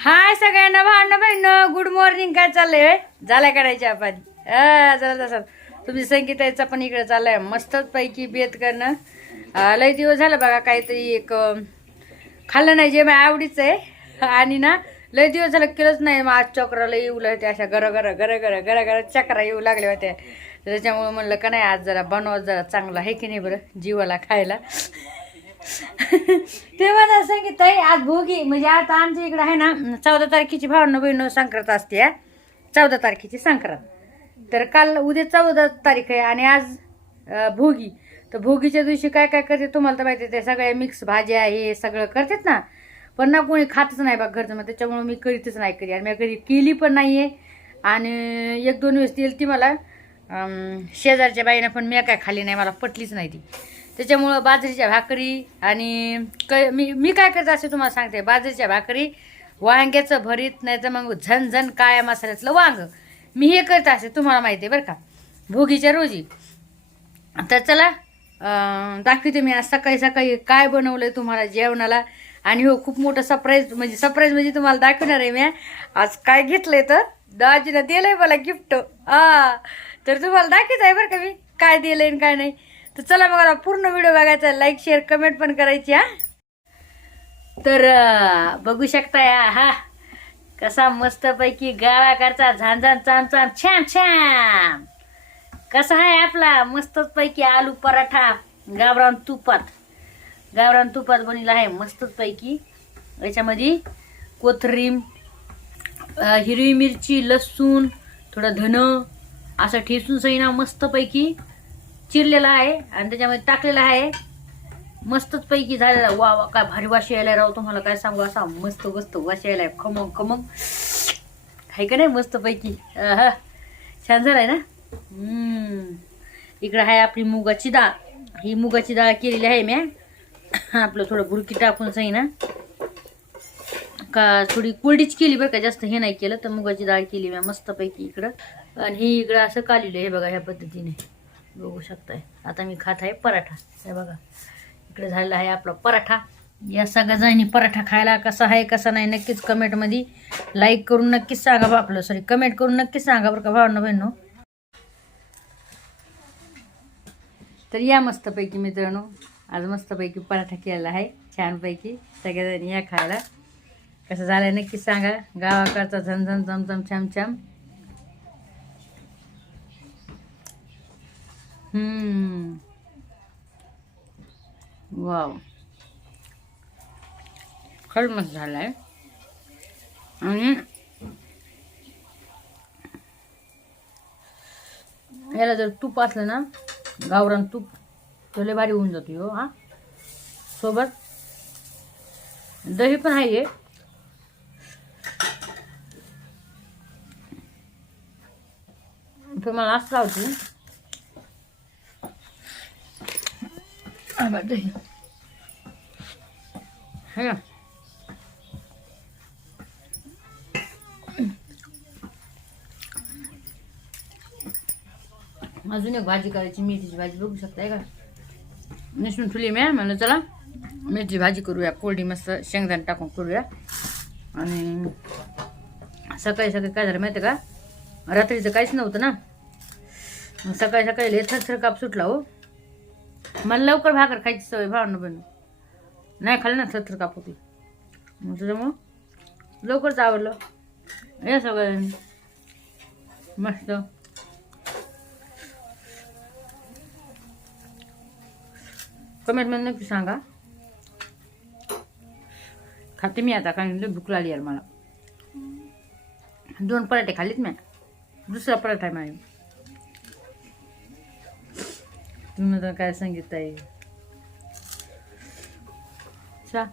हाय सगळ्यांना भावना बहिण good morning काय चाललंय झाल्या करायच्या आपण चला तुम्ही संगीताचा पण इकडे चाललंय. मस्तच पैकी बेत करणं. लय दिवस झालं बघा काहीतरी एक खाल्लं नाही जे माझ्या आवडीचं आहे. आणि ना लय दिवस झालं केलंच नाही. मग आज चक्राला येऊ लागते अशा गर गर गर गर गर गर चक्रा येऊ लागल्या होत्या. त्याच्यामुळे म्हणलं का नाही आज जरा बनवा जरा चांगला आहे की नाही बरं जीवाला खायला. ते मला सांगितलं ताई आज भोगी म्हणजे आता आमच्या इकडे आहे ना चौदा तारखेची भावना बहिण संक्रांत असते चौदा तारखेची संक्रांत. तर काल उद्या चौदा तारीख आहे आणि आज भोगी. तर भोगीच्या दिवशी काय काय करते तुम्हाला तर माहिती आहे, ते सगळ्या मिक्स भाज्या हे सगळं करतात ना. पण ना कोणी खातच नाही बा घरचं मग त्याच्यामुळे मी करीतच नाही कधी आणि मी कधी केली पण नाही आहे आणि एक दोन वेळेस दिली ती मला शेजारच्या बाईनं पण मी काय खाल्ली नाही मला पटलीच नाही ती. त्याच्यामुळं बाजरीच्या भाकरी आणि क मी मी काय करते असे तुम्हाला सांगते बाजरीच्या भाकरी वांग्याचं भरीत नाही तर मग झणझण काळ्या मसाल्यातलं वांग. मी हे करत असे तुम्हाला माहिती आहे बरं का. भोगीच्या रोजी. तर चला दाखवते मी आज सकाळी सकाळी काय बनवलं आहे तुम्हाला जेवणाला. आणि हो खूप मोठं सरप्राईज म्हणजे सरप्राईज म्हणजे तुम्हाला दाखवणार आहे मी आज काय घेतलंय तर? दाजीनं दिलंय मला गिफ्ट हा. तर तुम्हाला दाखवत आहे बरं का मी काय दिलंय आणि काय नाही. तर चला मला पूर्ण व्हिडिओ बघायचा. लाईक शेअर कमेंट पण करायची हा. तर बघू शकताय हा कसा मस्तपैकी गावाकडचा झांझान चान चान. छान छान. कसा आहे आपला? मस्तच पैकी आलू पराठा. गावरान तुपात. गावरान तुपात बनलेला आहे मस्तच पैकी याच्यामध्ये कोथरीम हिरवी मिरची लसूण थोडं धन असं ठेचून सईना मस्तपैकी चिरलेला आहे आणि त्याच्यामध्ये टाकलेला आहे. मस्तच पैकी झालेला वा वा काय भारी वाशी यायला राव तुम्हाला काय सांगू? असा मस्त मस्त वाशी यायला खमंग खमंग. आहे का नाही मस्त पैकी? छान झालाय ना? इकडं आहे आपली मुगाची डाळ. ही मुगाची डाळ केलेली आहे मी. आपलं थोडं भुरकी टाकून सही ना? का थोडी कोरडीच केली बरं का? जास्त हे नाही केलं तर मुगाची डाळ केली मी मस्तपैकी इकडं. आणि ही इकडं असं कालेलं हे बघा ह्या पद्धतीने. बघू शकताय. आता मी खात आहे पराठा. हे बघा. इकडे झालेला आहे आपला पराठा. या सगळ्या जणी पराठा खायला कसा आहे कसा नाही नक्कीच कमेंटमध्ये लाईक करून नक्कीच सांगा बा आपलं. सॉरी कमेंट करून नक्कीच सांगा बरं का भावना बहिणो तर या मस्तपैकी मित्रांनो आज मस्तपैकी पराठा केलेला आहे. छानपैकी सगळ्याजणी या खायला. कसं झालं नक्कीच सांगा. गावाकडचा झणझण चमचम छाम. वाव. खरंच मस्त झाला आहे आणि याला जर तूप असलं ना गावरान तूप तो भारी होऊन जातो हो हा. सोबत दही पण आहे हे. मला असं लावते हा बघ दही. है ना? अजून एक भाजी करायची मेथीची भाजी बघू शकताय का? नसून ठुली मी म्हणलं चला मेथीची भाजी करूया कोरडी मस्त शेंगदाणे टाकून करूया. आणि सकाळी सकाळी काय झालं माहिती आहे का? रात्रीचं काहीच नव्हतं ना? सकाळी सकाळी लय थरथर काप सुटला हो. मला लवकर भाकर खायची सवय भावना बन नाही खाल्लं ना सत्र काप मग त्याच्यामुळं लवकरच आवडलं हे सगळं मस्त. कमेंटमध्ये नक्की सांगा. खाते मी आता कारण भूक लागली यार मला. दोन पराठे खाल्लीत मी दुसरा पराठा आहे माझ्या. तुम्ही तर काय सांगितलं आहे चा.